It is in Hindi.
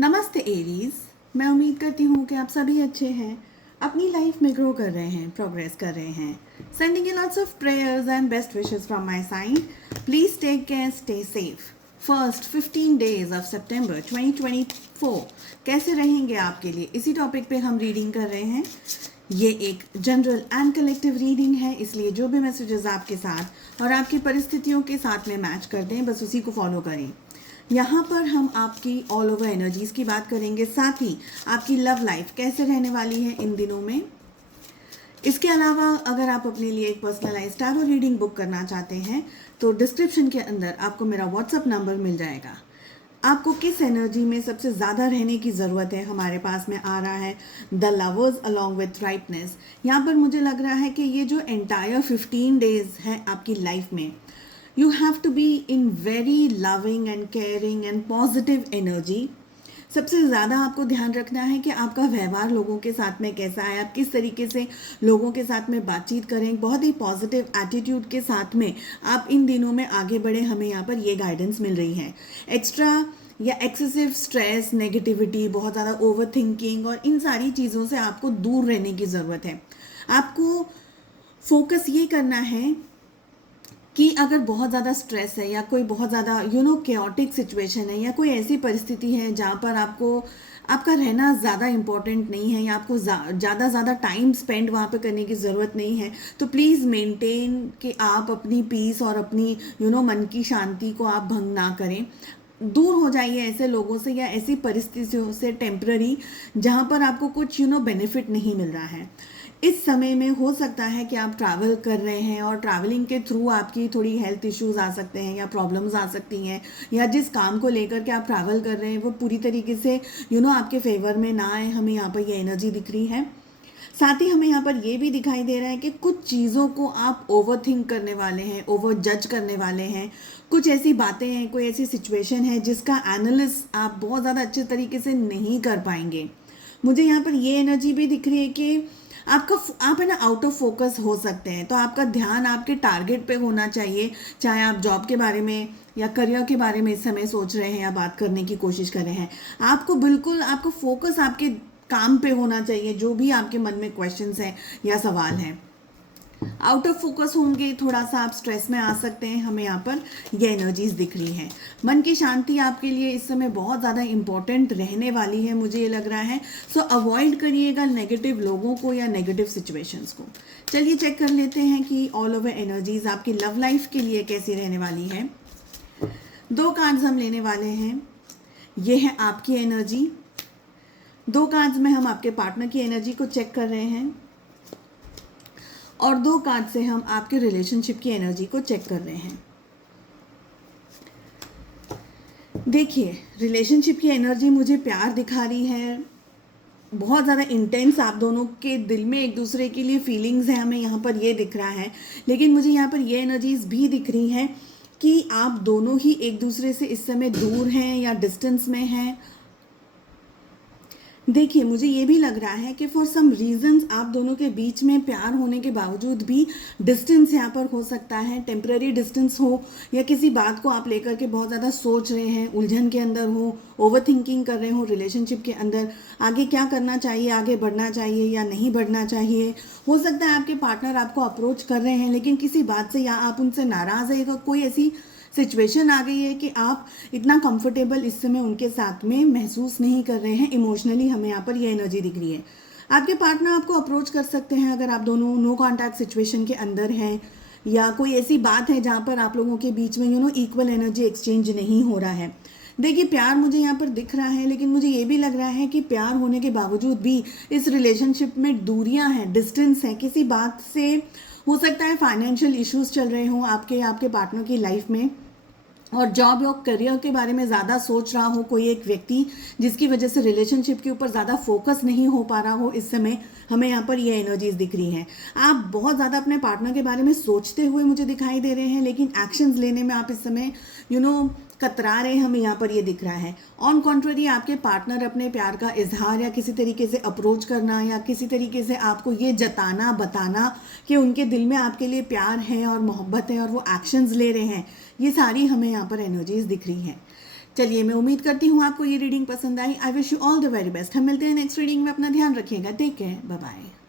नमस्ते एरीज। मैं उम्मीद करती हूँ कि आप सभी अच्छे हैं, अपनी लाइफ में ग्रो कर रहे हैं, प्रोग्रेस कर रहे हैं। Sending you lots of prayers and best wishes from my side. Please take care, stay safe. First 15 days of September 2024 कैसे रहेंगे आपके लिए, इसी टॉपिक पे हम रीडिंग कर रहे हैं। ये एक जनरल एंड कलेक्टिव रीडिंग है, इसलिए जो भी मैसेजेस आपके साथ और आपकी परिस्थितियों के साथ में मैच करते हैं, बस उसी को फॉलो करें। यहाँ पर हम आपकी ऑल ओवर एनर्जीज की बात करेंगे, साथ ही आपकी लव लाइफ कैसे रहने वाली है इन दिनों में। इसके अलावा अगर आप अपने लिए एक पर्सनलाइज्ड टैरो रीडिंग बुक करना चाहते हैं तो डिस्क्रिप्शन के अंदर आपको मेरा व्हाट्सएप नंबर मिल जाएगा। आपको किस एनर्जी में सबसे ज़्यादा रहने की ज़रूरत है, हमारे पास में आ रहा है the lovers along with rightness. यहाँ पर मुझे लग रहा है कि ये जो एंटायर 15 डेज है आपकी लाइफ में, you have to be in very loving and caring and positive energy। सबसे ज़्यादा आपको ध्यान रखना है कि आपका व्यवहार लोगों के साथ में कैसा है, आप किस तरीके से लोगों के साथ में बातचीत करें, बहुत ही पॉजिटिव एटीट्यूड के साथ में आप इन दिनों में आगे बढ़े। हमें यहाँ पर ये गाइडेंस मिल रही है। एक्स्ट्रा या एक्सेसिव स्ट्रेस, नेगेटिविटी, बहुत ज़्यादा ओवर थिंकिंग और इन सारी चीज़ों से आपको दूर रहने की ज़रूरत है। आपको फोकस ये करना है कि अगर बहुत ज़्यादा स्ट्रेस है या कोई बहुत ज़्यादा केओटिक सिचुएशन है या कोई ऐसी परिस्थिति है जहाँ पर आपका रहना ज़्यादा इम्पॉर्टेंट नहीं है या आपको ज़्यादा टाइम स्पेंड वहाँ पे करने की ज़रूरत नहीं है, तो प्लीज़ मेंटेन कि आप अपनी पीस और अपनी मन की शांति को आप भंग ना करें। दूर हो जाइए ऐसे लोगों से या ऐसी परिस्थितियों से टेम्प्ररी जहाँ पर आपको कुछ बेनिफिट नहीं मिल रहा है। इस समय में हो सकता है कि आप ट्रैवल कर रहे हैं और ट्रैवलिंग के थ्रू आपकी थोड़ी हेल्थ इश्यूज आ सकते हैं या प्रॉब्लम्स आ सकती हैं, या जिस काम को लेकर के आप ट्रैवल कर रहे हैं वो पूरी तरीके से आपके फेवर में ना आए। हमें यहाँ पर ये एनर्जी दिख रही है। साथ ही हमें यहाँ पर ये भी दिखाई दे रहा है कि कुछ चीज़ों को आप ओवर थिंक करने वाले हैं, ओवर जज करने वाले हैं। कुछ ऐसी बातें हैं, कोई ऐसी सिचुएशन है जिसका एनालिसिस आप बहुत ज़्यादा अच्छे तरीके से नहीं कर पाएंगे। मुझे यहाँ पर ये एनर्जी भी दिख रही है कि आप है ना आउट ऑफ फोकस हो सकते हैं, तो आपका ध्यान आपके टारगेट पे होना चाहिए। चाहे आप जॉब के बारे में या करियर के बारे में इस समय सोच रहे हैं या बात करने की कोशिश कर रहे हैं, आपको फोकस आपके काम पे होना चाहिए। जो भी आपके मन में क्वेश्चंस हैं या सवाल हैं, आउट ऑफ फोकस होंगे, थोड़ा सा आप स्ट्रेस में आ सकते हैं। हमें यहाँ पर ये एनर्जीज दिख रही हैं। मन की शांति आपके लिए इस समय बहुत ज़्यादा इंपॉर्टेंट रहने वाली है, मुझे ये लग रहा है। सो अवॉइड करिएगा नेगेटिव लोगों को या नेगेटिव सिचुएशंस को। चलिए चेक कर लेते हैं कि ऑल ओवर एनर्जीज आपकी लव लाइफ के लिए कैसी रहने वाली है। 2 कार्ड्स हम लेने वाले हैं। ये है आपकी एनर्जी। 2 कार्ड्स में हम आपके पार्टनर की एनर्जी को चेक कर रहे हैं और 2 कार्ड से हम आपके रिलेशनशिप की एनर्जी को चेक कर रहे हैं। देखिए, रिलेशनशिप की एनर्जी मुझे प्यार दिखा रही है, बहुत ज़्यादा इंटेंस आप दोनों के दिल में एक दूसरे के लिए फीलिंग्स हैं, हमें यहाँ पर ये दिख रहा है। लेकिन मुझे यहाँ पर ये एनर्जीज भी दिख रही हैं कि आप दोनों ही एक दूसरे से इस समय दूर हैं या डिस्टेंस में हैं। देखिए, मुझे ये भी लग रहा है कि फॉर सम रीजंस आप दोनों के बीच में प्यार होने के बावजूद भी डिस्टेंस यहाँ पर हो सकता है। टेम्पररी डिस्टेंस हो या किसी बात को आप लेकर के बहुत ज़्यादा सोच रहे हैं, उलझन के अंदर हो, ओवर थिंकिंग कर रहे हो रिलेशनशिप के अंदर, आगे क्या करना चाहिए, आगे बढ़ना चाहिए या नहीं बढ़ना चाहिए। हो सकता है आपके पार्टनर आपको अप्रोच कर रहे हैं लेकिन किसी बात से या आप उनसे नाराज़ है, कोई ऐसी सिचुएशन आ गई है कि आप इतना कंफर्टेबल इस समय उनके साथ में महसूस नहीं कर रहे हैं इमोशनली। हमें यहाँ पर ये एनर्जी दिख रही है। आपके पार्टनर आपको अप्रोच कर सकते हैं अगर आप दोनों नो कॉन्टैक्ट सिचुएशन के अंदर हैं या कोई ऐसी बात है जहाँ पर आप लोगों के बीच में इक्वल एनर्जी एक्सचेंज नहीं हो रहा है। देखिए, प्यार मुझे यहाँ पर दिख रहा है, लेकिन मुझे ये भी लग रहा है कि प्यार होने के बावजूद भी इस रिलेशनशिप में दूरियां हैं, डिस्टेंस है। किसी बात से हो सकता है फाइनेंशियल इश्यूज चल रहे हों आपके पार्टनर की लाइफ में, और जॉब या करियर के बारे में ज़्यादा सोच रहा हो कोई एक व्यक्ति, जिसकी वजह से रिलेशनशिप के ऊपर ज़्यादा फोकस नहीं हो पा रहा हो इस समय। हमें यहाँ पर ये एनर्जीज दिख रही हैं। आप बहुत ज़्यादा अपने पार्टनर के बारे में सोचते हुए मुझे दिखाई दे रहे हैं, लेकिन एक्शंस लेने में आप इस समय कतरा रहे हैं, हमें यहाँ पर ये दिख रहा है। ऑन कॉन्ट्ररी, आपके पार्टनर अपने प्यार का इजहार या किसी तरीके से अप्रोच करना या किसी तरीके से आपको ये जताना बताना कि उनके दिल में आपके लिए प्यार है और मोहब्बत है और वो एक्शंस ले रहे हैं, ये सारी हमें यहाँ पर एनर्जीज दिख रही हैं। चलिए, मैं उम्मीद करती हूँ आपको ये रीडिंग पसंद आई। I wish you all the very best. हम मिलते हैं नेक्स्ट रीडिंग में। अपना ध्यान रखिएगा। Take care. Bye bye.